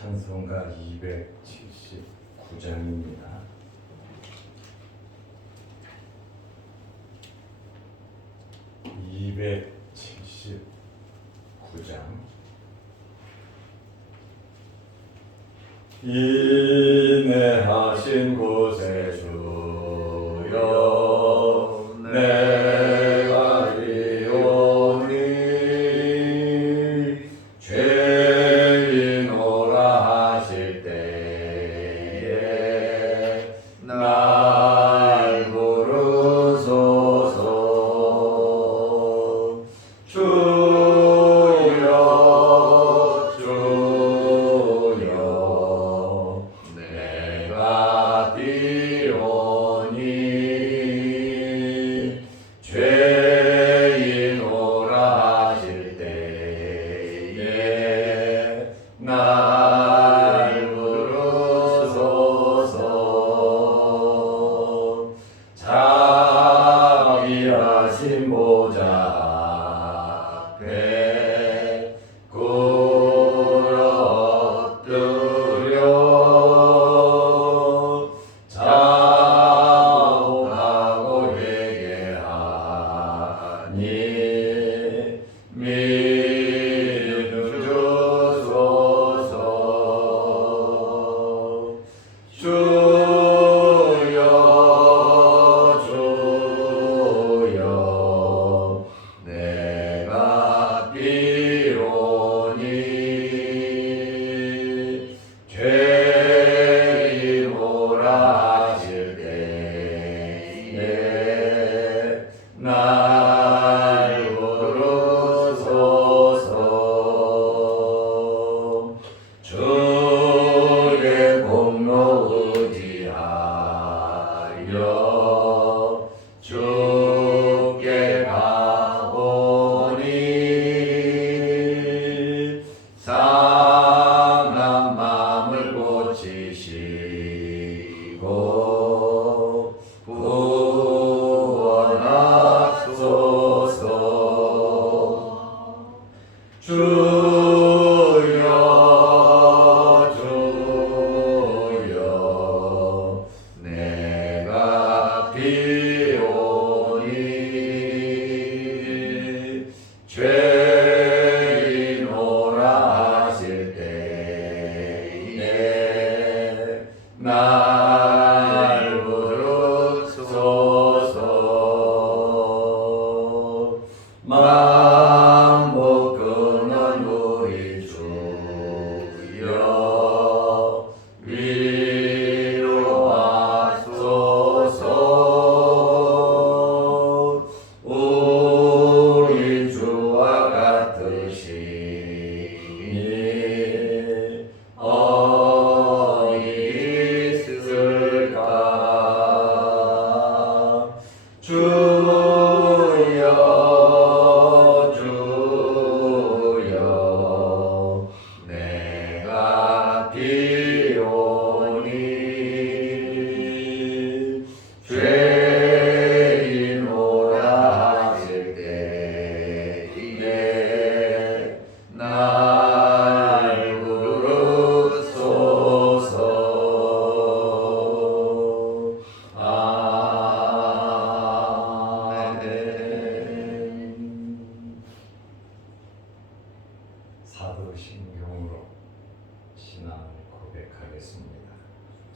찬송가 279장입니다. 인내하신 곳에 주여 내가 이오니 죄인오라 하실 때에 날 부르소서. 주여 주여 내가 비오니 죄인오라 하실 때에 날 부르소서. 자기 하신 보좌 앞에 꿇어 엎드려 자복하고 회개하니 믿음 주소서. 주여 주여 내가 비오니 죄인오라 하실 때에 날 부르소서. 주의 공로 의지하여 주께 가오니 상한 마음을 고치시고 구원하소서. 주여 주여 내가 비오니 죄인오라 하실 때에 날 부르소서. 만복 끊은 우리 주여 위로하소서. 우리 주와 같으시니 어디 있을까. 주여 주여 내가 비오니 죄인오라 하실 때에 날 부르소서. 아멘. 사도신경으로 신앙을 고백하겠습니다.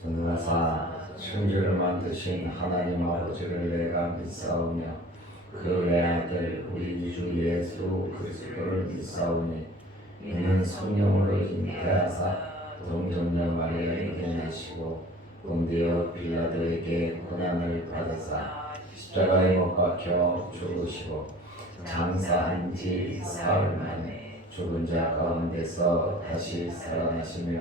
전능하사 천지를 만드신 하나님 아버지를 내가 믿사오며 그 외아들 우리 주 예수 그리스도를 믿사오니 이는 성령으로 잉태하사 동정녀 마리아에게 태어나시고 본디오 빌라도에게 고난을 받으사 십자가에 못 박혀 죽으시고 장사한 지 사흘 만에 죽은 자 가운데서 다시 살아나시며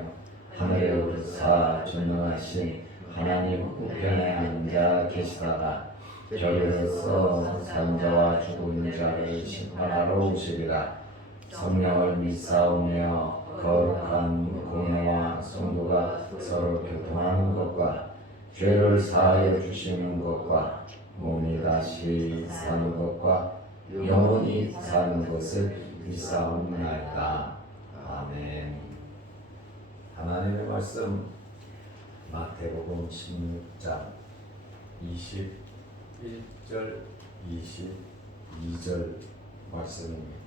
하늘에 오르사 전능하신 하나님 우편에 앉아 계시다가 저리로서 산자와 죽은 자를 심판하러 오시리라. 성령을 믿사오며 거룩한 공회와 성도가 서로 교통하는 것과 죄를 사하여 주시는 것과 몸이 다시 사는 것과 영원히 사는 것을 믿사옵나이다. 아멘. 하나님의 말씀 마태복음 16장 21절 22절 말씀입니다.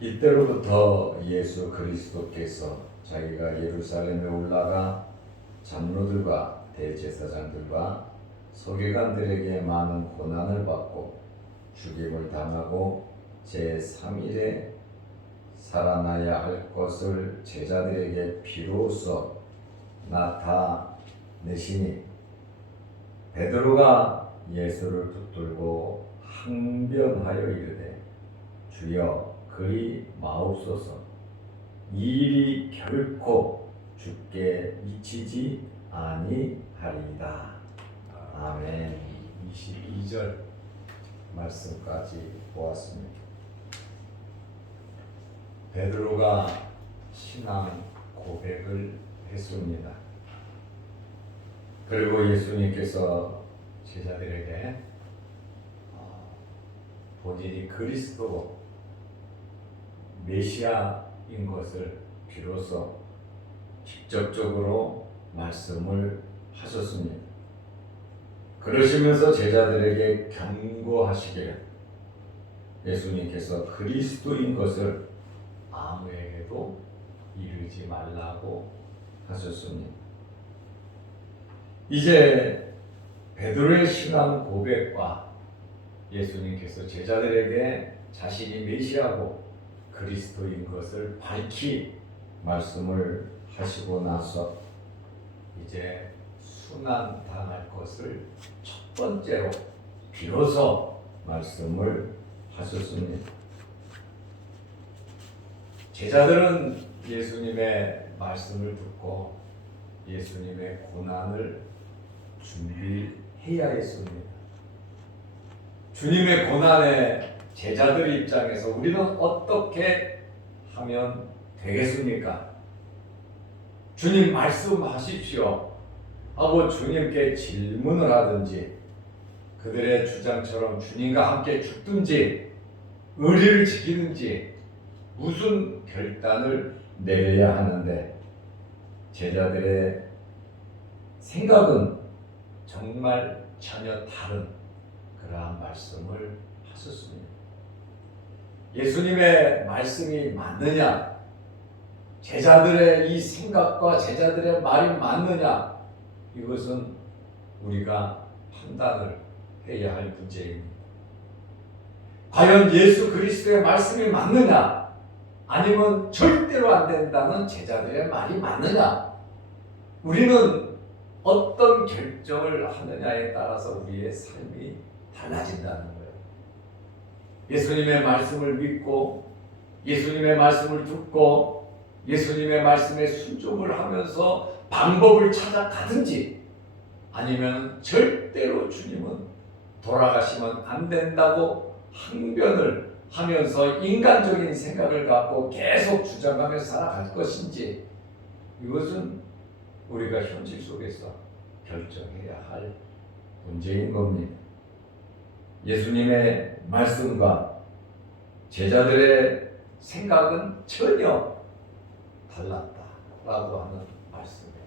이때로부터 예수 그리스도께서 자기가 예루살렘에 올라가 장로들과 대제사장들과 서기관들에게 많은 고난을 받고 죽임을 당하고 제3일에 살아나야 할 것을 제자들에게 비로소 나타내시니 베드로가 예수를 붙들고 항변하여 이르되 주여 그리 마옵소서 이 일이 결코 주께 미치지 아니하리이다. 아멘. 22절 말씀까지 보았습니다. 베드로가 신앙 고백을 했습니다. 그리고 예수님께서 제자들에게 본인이 그리스도 메시아인 것을 비로소 직접적으로 말씀을 하셨습니다. 그러시면서 제자들에게 경고하시기를 예수님께서 그리스도인 것을 아무에게도 이르지 말라고 하셨습니다. 이제 베드로의 신앙 고백과 예수님께서 제자들에게 자신이 메시아고 그리스도인 것을 밝히 말씀을 하시고 나서 이제 순환 당할 것을 첫 번째로 비로소 말씀을 하셨습니다. 제자들은 예수님의 말씀을 듣고 예수님의 고난을 준비해야 했습니다. 주님의 고난에 제자들 입장에서 우리는 어떻게 하면 되겠습니까? 주님 말씀하십시오 하고 주님께 질문을 하든지 그들의 주장처럼 주님과 함께 죽든지 의리를 지키든지 무슨 결단을 내려야 하는데 제자들의 생각은 정말 전혀 다른 그러한 말씀을 하셨습니다. 예수님의 말씀이 맞느냐? 제자들의 이 생각과 제자들의 말이 맞느냐? 이것은 우리가 판단을 해야 할 문제입니다. 과연 예수 그리스도의 말씀이 맞느냐? 아니면 절대로 안 된다는 제자들의 말이 맞느냐? 우리는 어떤 결정을 하느냐에 따라서 우리의 삶이 달라진다는 거예요. 예수님의 말씀을 믿고 예수님의 말씀을 듣고 예수님의 말씀에 순종을 하면서 방법을 찾아가든지 아니면 절대로 주님은 돌아가시면 안 된다고 항변을 하면서 인간적인 생각을 갖고 계속 주장하며 살아갈 것인지 이것은 우리가 현실 속에서 결정해야 할 문제인 겁니다. 예수님의 말씀과 제자들의 생각은 전혀 달랐다라고 하는 말씀이에요.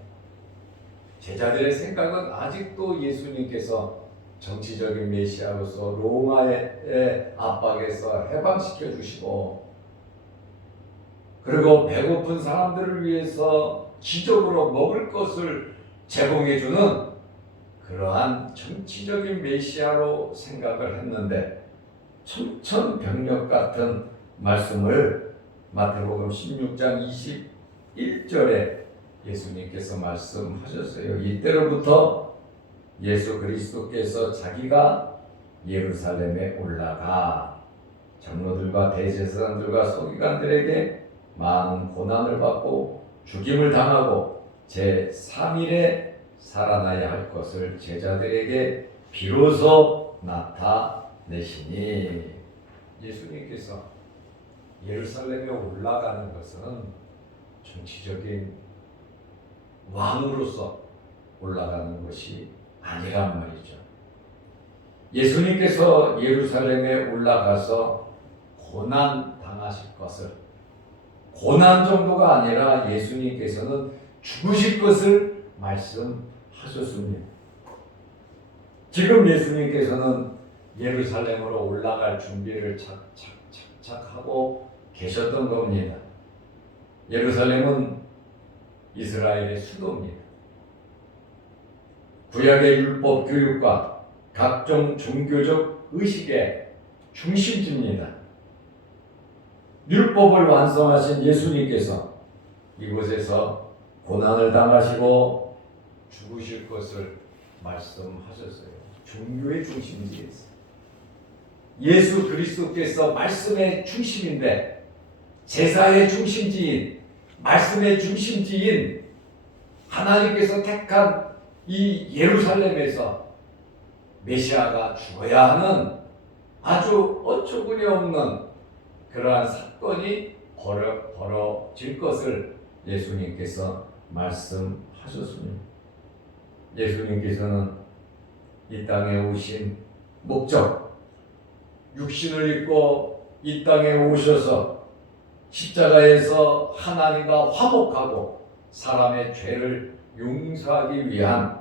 제자들의 생각은 아직도 예수님께서 정치적인 메시아로서 로마의 압박에서 해방시켜 주시고 그리고 배고픈 사람들을 위해서 기적으로 먹을 것을 제공해 주는 그러한 정치적인 메시아로 생각을 했는데 천천병력 같은 말씀을 마태복음 16장 21절에 예수님께서 말씀하셨어요. 이때로부터 예수 그리스도께서 자기가 예루살렘에 올라가 장로들과 대제사장들과 서기관들에게 많은 고난을 받고 죽임을 당하고 제3일에 살아나야 할 것을 제자들에게 비로소 나타내시니 예수님께서 예루살렘에 올라가는 것은 정치적인 왕으로서 올라가는 것이 아니란 말이죠. 예수님께서 예루살렘에 올라가서 고난 당하실 것을 고난 정도가 아니라 예수님께서는 죽으실 것을 말씀하셨습니다. 지금 예수님께서는 예루살렘으로 올라갈 준비를 착착 하고 계셨던 겁니다. 예루살렘은 이스라엘의 수도입니다. 구약의 율법 교육과 각종 종교적 의식의 중심지입니다. 율법을 완성하신 예수님께서 이곳에서 고난을 당하시고 죽으실 것을 말씀하셨어요. 종교의 중심지에서. 예수 그리스도께서 말씀의 중심인데 제사의 중심지인, 말씀의 중심지인 하나님께서 택한 이 예루살렘에서 메시아가 죽어야 하는 아주 어처구니 없는 그러한 사건이 벌어질 것을 예수님께서 말씀하셨습니다. 예수님께서는 이 땅에 오신 목적, 육신을 입고 이 땅에 오셔서 십자가에서 하나님과 화목하고 사람의 죄를 용서하기 위한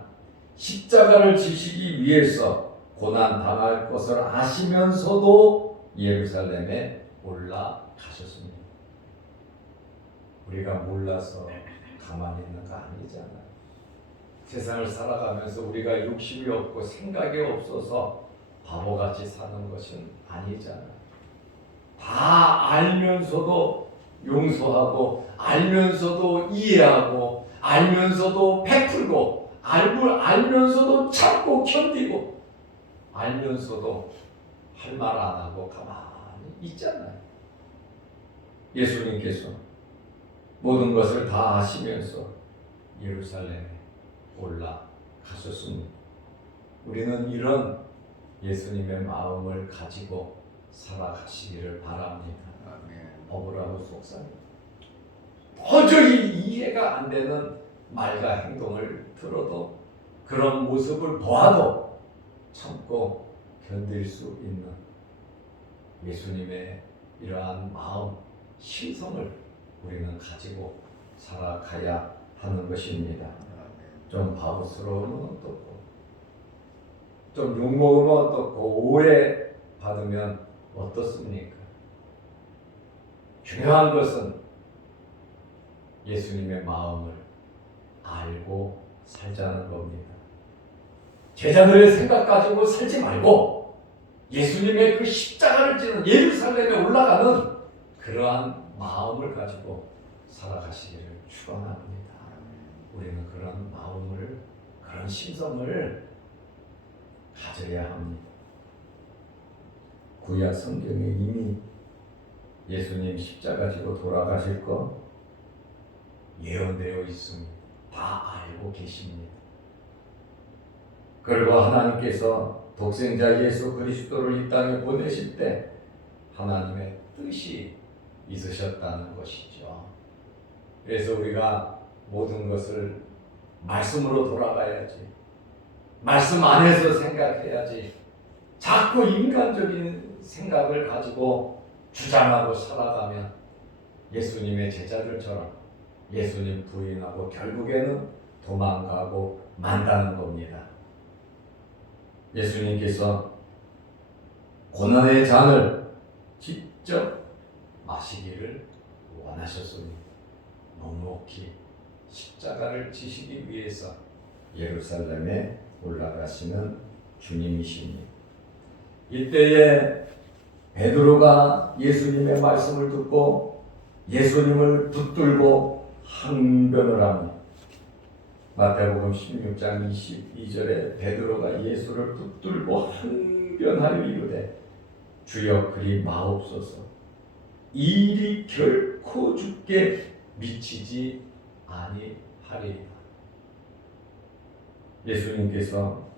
십자가를 지시기 위해서 고난 당할 것을 아시면서도 예루살렘에 올라가셨습니다. 우리가 몰라서 가만히 있는 거 아니잖아요. 세상을 살아가면서 우리가 욕심이 없고 생각이 없어서 바보같이 사는 것은 아니잖아요. 다 알면서도 용서하고, 알면서도 이해하고, 알면서도 베풀고, 알면서도 참고 견디고, 알면서도 할 말 안 하고 가만히 있잖아요. 예수님께서 모든 것을 다 아시면서 예루살렘에 올라가셨습니다. 우리는 이런 예수님의 마음을 가지고 살아가시기를 바랍니다. 억울하고 속상해요. 도저히 이해가 안 되는 말과 행동을 들어도 그런 모습을 보아도 참고 견딜 수 있는 예수님의 이러한 마음, 심성을 우리는 가지고 살아가야 하는 것입니다. 좀 바보스러우면 어떻고, 좀 욕먹으면 어떻고, 오해받으면 어떻습니까? 중요한 것은 예수님의 마음을 알고 살자는 겁니다. 제자들의 생각 가지고 살지 말고 예수님의 그 십자가를 지는 예루살렘에 올라가는 그러한 마음을 가지고 살아가시기를 축원합니다. 우리는 그런 마음을, 그런 심성을 가져야 합니다. 구약 성경에 이미 예수님 십자가 지고 돌아가실 거 예언되어 있습니다. 다 알고 계십니다. 그리고 하나님께서 독생자 예수 그리스도를 이 땅에 보내실 때 하나님의 뜻이 있으셨다는 것이죠. 그래서 우리가 모든 것을 말씀으로 돌아가야지. 말씀 안에서 생각해야지. 자꾸 인간적인 생각을 가지고 주장하고 살아가면 예수님의 제자들처럼 예수님 부인하고 결국에는 도망가고 만다는 겁니다. 예수님께서 고난의 잔을 직접 마시기를 원하셨습니다. 넉넉히 십자가를 지시기 위해서 예루살렘에 올라가시는 주님이십니다. 이때에 베드로가 예수님의 말씀을 듣고 예수님을 붙들고 항변을 합니다. 마태복음 16장 22절에 베드로가 예수를 붙들고 항변하여 이르되 주여 그리 마옵소서 이 일이 결코 주께 미치지 아니하리이다. 예수님께서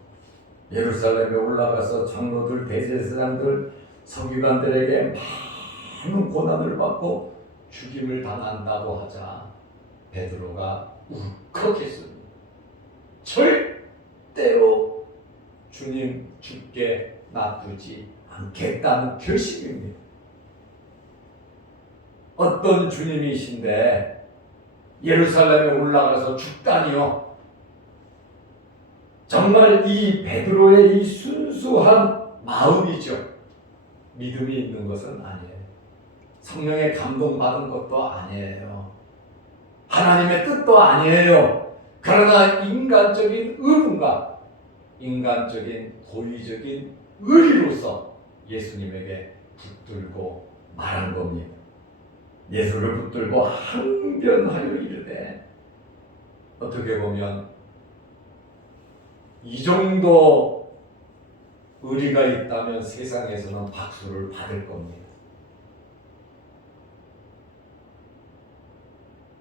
예루살렘에 올라가서 장로들, 대제사장들, 서기관들에게 많은 고난을 받고 죽임을 당한다고 하자 베드로가 울컥했습니다. 절대로 주님 죽게 놔두지 않겠다는 결심입니다. 어떤 주님이신데 예루살렘에 올라가서 죽다니요? 정말 이 베드로의 이 순수한 마음이죠. 믿음이 있는 것은 아니에요. 성령의 감동받은 것도 아니에요. 하나님의 뜻도 아니에요. 그러나 인간적인 의문과 인간적인 도의적인 의리로서 예수님에게 붙들고 말한 겁니다. 예수를 붙들고 항변하여 이르되, 어떻게 보면 이 정도 의리가 있다면 세상에서는 박수를 받을 겁니다.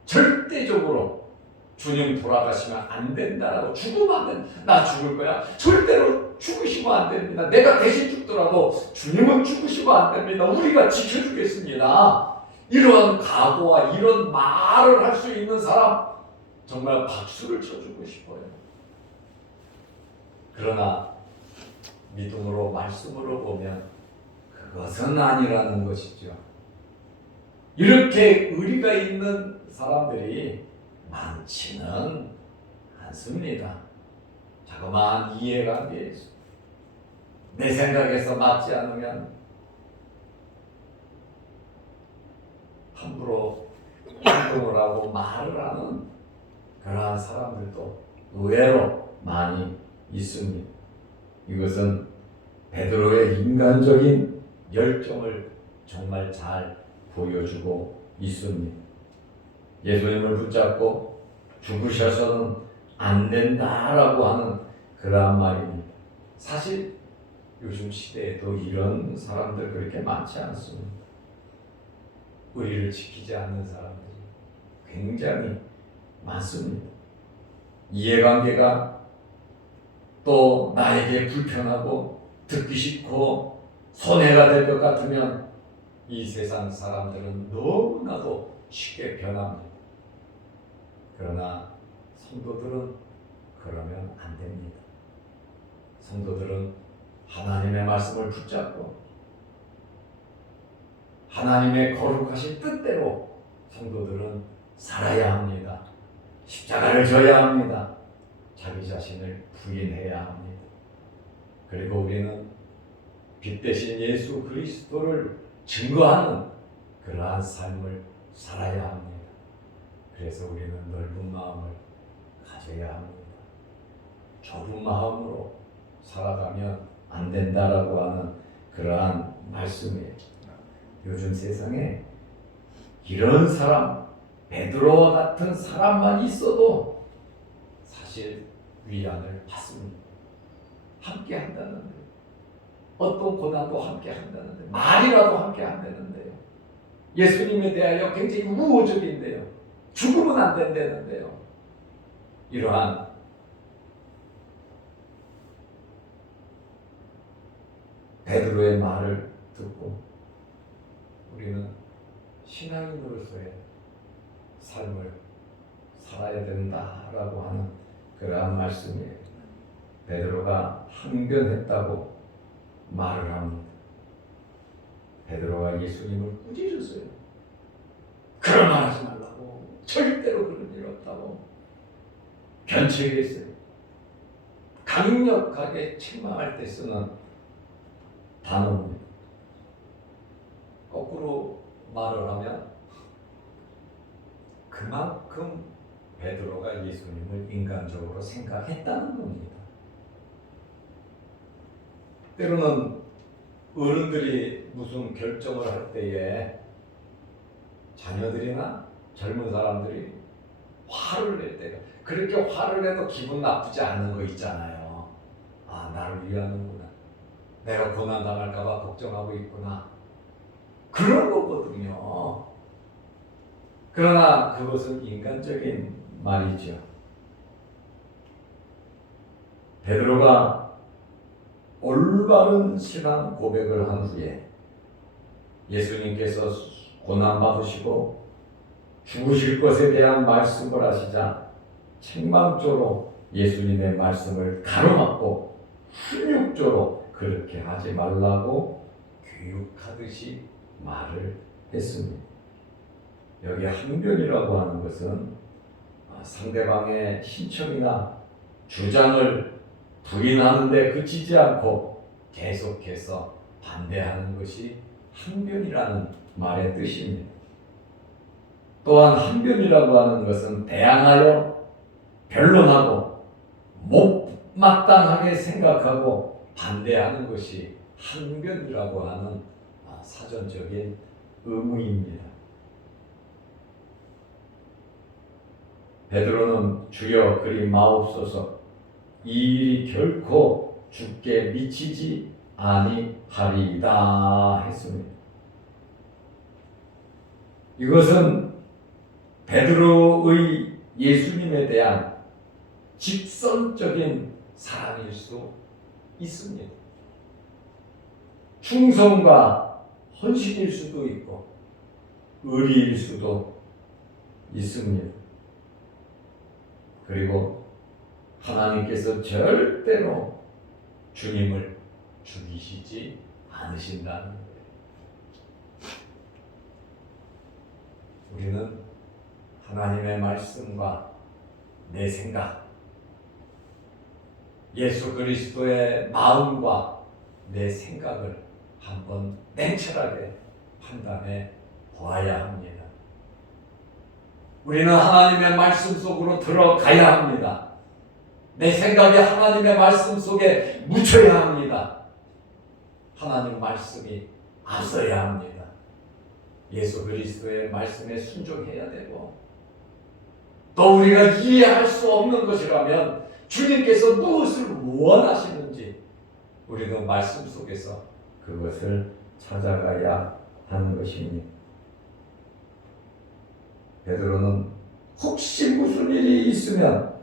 절대적으로 주님 돌아가시면 안 된다라고, 죽으면 안 된다, 나 죽을 거야, 절대로 죽으시면 안 됩니다, 내가 대신 죽더라도 주님은 죽으시면 안 됩니다, 우리가 지켜주겠습니다, 이러한 각오와 이런 말을 할 수 있는 사람, 정말 박수를 쳐주고 싶어요. 그러나 믿음으로 말씀으로 보면 그것은 아니라는 것이죠. 이렇게 의리가 있는 사람들이 많지는 않습니다. 자그마한 이해관계에서 내 생각에서 맞지 않으면 함부로 행동을 하고 말을 하는 그러한 사람들도 의외로 많이 있습니다. 이것은 베드로의 인간적인 열정을 정말 잘 보여주고 있습니다. 예수님을 붙잡고 죽으셔서는 안 된다라고 하는 그러한 말입니다. 사실 요즘 시대에도 이런 사람들 그렇게 많지 않습니다. 의리를 지키지 않는 사람들이 굉장히 많습니다. 이해관계가 또 나에게 불편하고 듣기 싫고 손해가 될 것 같으면 이 세상 사람들은 너무나도 쉽게 변합니다. 그러나 성도들은 그러면 안 됩니다. 성도들은 하나님의 말씀을 붙잡고 하나님의 거룩하신 뜻대로 성도들은 살아야 합니다. 십자가를 져야 합니다. 자기 자신을 부인해야 합니다. 그리고 우리는 빛 대신 예수 그리스도를 증거하는 그러한 삶을 살아야 합니다. 그래서 우리는 넓은 마음을 가져야 합니다. 좁은 마음으로 살아가면 안 된다라고 하는 그러한 말씀이에요. 요즘 세상에 이런 사람, 베드로와 같은 사람만 있어도 사실 위안을 받습니다. 함께 한다는데, 어떤 고난도 함께 한다는데, 말이라도 함께 한다는데요. 예수님에 대하여 굉장히 우호적인데요. 죽으면 안 된다는데요. 이러한 베드로의 말을 듣고 우리는 신앙인으로서의 삶을 살아야 된다라고 하는 그러한 말씀이에요. 베드로가 항변했다고 말을 합니다. 베드로가 예수님을 꾸짖었어요. 그런 말 하지 말라고, 절대로 그런 일 없다고 변칙했어요. 강력하게 책망할 때 쓰는 단어입니다. 거꾸로 말을 하면 그만큼 베드로가 예수님을 인간적으로 생각했다는 겁니다. 때로는 어른들이 무슨 결정을 할 때에 자녀들이나 젊은 사람들이 화를 낼 때가, 그렇게 화를 내도 기분 나쁘지 않은 거 있잖아요. 아, 나를 위하는구나, 내가 고난 당할까 봐 걱정하고 있구나, 그런 거거든요. 그러나 그것은 인간적인 말이죠. 베드로가 올바른 신앙 고백을 한 후에 예수님께서 고난받으시고 죽으실 것에 대한 말씀을 하시자 책망조로 예수님의 말씀을 가로막고 훈육조로 그렇게 하지 말라고 교육하듯이 말을 했습니다. 여기 항변이라고 하는 것은 상대방의 신청이나 주장을 부인하는데 그치지 않고 계속해서 반대하는 것이 항변이라는 말의 뜻입니다. 또한 항변이라고 하는 것은 대항하여 변론하고 못마땅하게 생각하고 반대하는 것이 항변이라고 하는 사전적인 의무입니다. 베드로는 주여 그리 마옵소서 이 일이 결코 주께 미치지 아니하리이다 했습니다. 이것은 베드로의 예수님에 대한 직선적인 사랑일 수 있습니다. 충성과 헌신일 수도 있고 의리일 수도 있습니다. 그리고 하나님께서 절대로 주님을 죽이시지 않으신다는 거예요. 우리는 하나님의 말씀과 내 생각, 예수 그리스도의 마음과 내 생각을 한번 냉철하게 판단해 보아야 합니다. 우리는 하나님의 말씀 속으로 들어가야 합니다. 내 생각이 하나님의 말씀 속에 묻혀야 합니다. 하나님 말씀이 앞서야 합니다. 예수 그리스도의 말씀에 순종해야 되고, 또 우리가 이해할 수 없는 것이라면 주님께서 무엇을 원하시는지 우리도 말씀 속에서 그것을 찾아가야 하는 것입니다. 베드로는 혹시 무슨 일이 있으면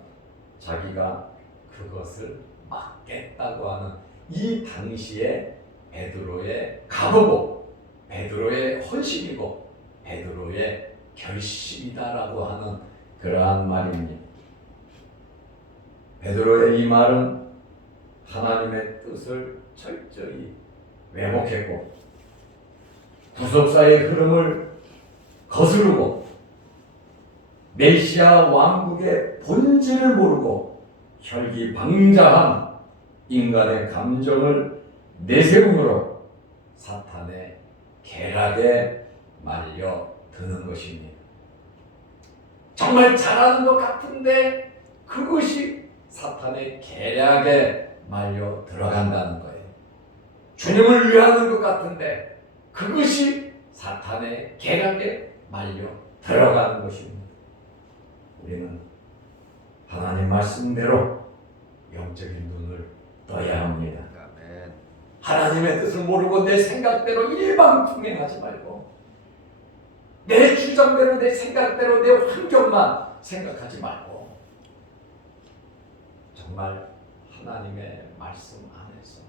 자기가 그것을 막겠다고 하는 이 당시에 베드로의 각오고 베드로의 헌신이고 베드로의 결심이다라고 하는 그러한 말입니다. 베드로의 이 말은 하나님의 뜻을 철저히 왜곡했고 구속사의 흐름을 거스르고 메시아 왕국의 본질을 모르고 혈기방자한 인간의 감정을 내세움으로 사탄의 계략에 말려 드는 것입니다. 정말 잘하는 것 같은데 그것이 사탄의 계략에 말려 들어간다는 거예요. 주님을 위하는 것 같은데 그것이 사탄의 계략에 말려 들어가는 것입니다. 우리는 하나님 말씀대로 영적인 눈을 떠야 합니다. 하나님의 뜻을 모르고 내 생각대로 일방통행하지 말고 내 주장대로 내 생각대로 내 환경만 생각하지 말고 정말 하나님의 말씀 안에서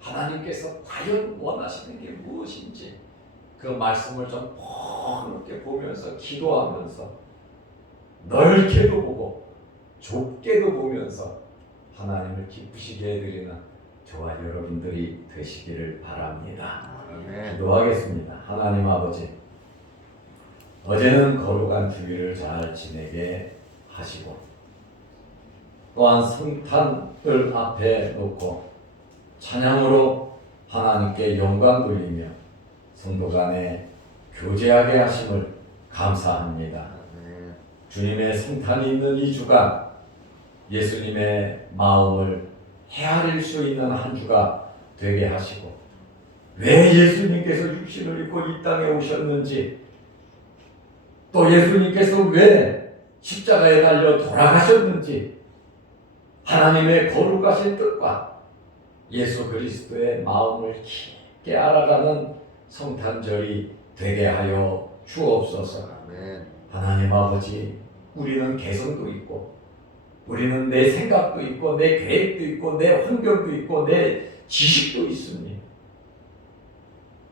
하나님께서 과연 원하시는 게 무엇인지 그 말씀을 좀 폭넓게 보면서 기도하면서 넓게도 보고 좁게도 보면서 하나님을 기쁘시게 해드리는 저와 여러분들이 되시기를 바랍니다. 아멘. 기도하겠습니다. 하나님 아버지, 어제는 거룩한 주일을 잘 지내게 하시고 또한 성탄을 앞에 놓고 찬양으로 하나님께 영광 돌리며 성도 간에 교제하게 하심을 감사합니다. 주님의 성탄이 있는 이 주간 예수님의 마음을 헤아릴 수 있는 한 주가 되게 하시고 왜 예수님께서 육신을 입고 이 땅에 오셨는지 또 예수님께서 왜 십자가에 달려 돌아가셨는지 하나님의 거룩하신 뜻과 예수 그리스도의 마음을 깊게 알아가는 성탄절이 되게 하여 주옵소서. 아멘. 하나님 아버지, 우리는 개성도 있고 우리는 내 생각도 있고 내 계획도 있고 내 환경도 있고 내 지식도 있습니다.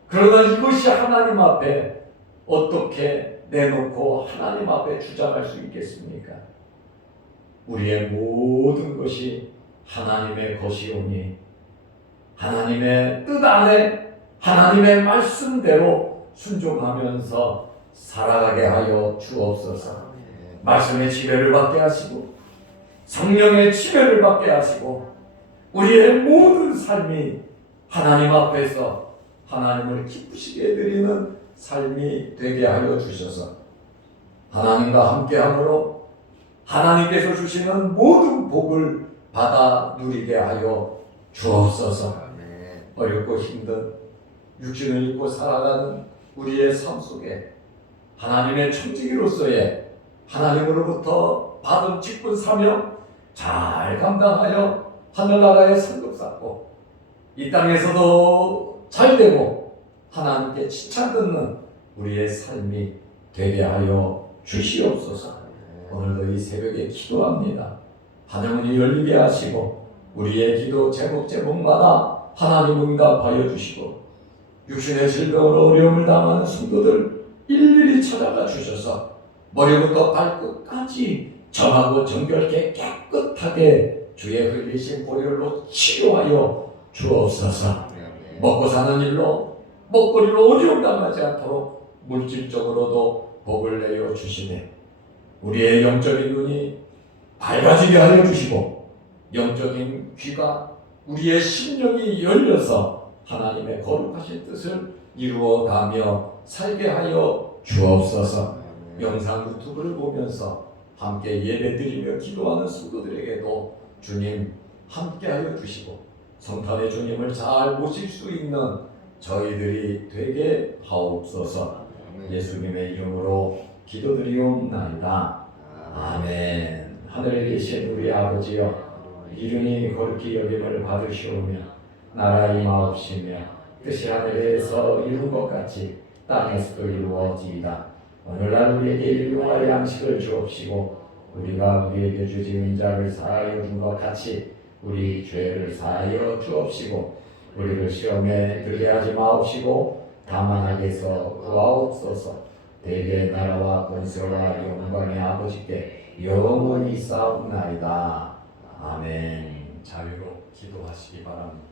그러나 이것이 하나님 앞에 어떻게 내놓고 하나님 앞에 주장할 수 있겠습니까? 우리의 모든 것이 하나님의 것이오니 하나님의 뜻 안에 하나님의 말씀대로 순종하면서 살아가게 하여 주옵소서. 말씀의 지배를 받게 하시고 성령의 지배를 받게 하시고 우리의 모든 삶이 하나님 앞에서 하나님을 기쁘시게 드리는 삶이 되게 하여 주셔서 하나님과 함께함으로 하나님께서 주시는 모든 복을 받아 누리게 하여 주옵소서. 어렵고 힘든 육신을 입고 살아가는 우리의 삶 속에 하나님의 청지기로서의 하나님으로부터 받은 직분 사명 잘 감당하여 하늘나라에 상급 쌓고 이 땅에서도 잘 되고 하나님께 칭찬 듣는 우리의 삶이 되게 하여 주시옵소서. 오늘도 이 새벽에 기도합니다. 하늘문이 열리게 하시고 우리의 기도 제목마다 하나님 응답하여 주시고 육신의 질병으로 어려움을 당하는 성도들 일일이 찾아가 주셔서 머리부터 발끝까지 정하고 정결케 깨끗하게 주의 흘리신 보혈로 치료하여 주옵소서. 먹고 사는 일로 먹거리로 어려움 당하지 않도록 물질적으로도 복을 내어 주시되 우리의 영적인 눈이 밝아지게 하여 주시고 영적인 귀가 우리의 심령이 열려서 하나님의 거룩하신 뜻을 이루어가며 살게 하여 주옵소서. 영상 유튜브를 보면서 함께 예배드리며 기도하는 성도들에게도 주님 함께하여 주시고 성탄의 주님을 잘 모실 수 있는 저희들이 되게 하옵소서. 예수님의 이름으로 기도드리옵나이다. 아멘. 하늘에 계신 우리 아버지여, 이름이 거룩히 여김을 받으시오며 나라 임하옵시며 뜻이 하늘에서 이룬 것 같이 땅에서도 이루어지이다. 오늘날 우리에게 일용할 양식을 주옵시고 우리가 우리에게 주진 자를 사하여 준 것 같이 우리 죄를 사하여 주옵시고 우리를 시험에 들게 하지 마옵시고 다만 악에서 구하옵소서. 대개 나라와 권세와 영광의 아버지께 영원히 싸움나이다. 아멘. 자유로 기도하시기 바랍니다.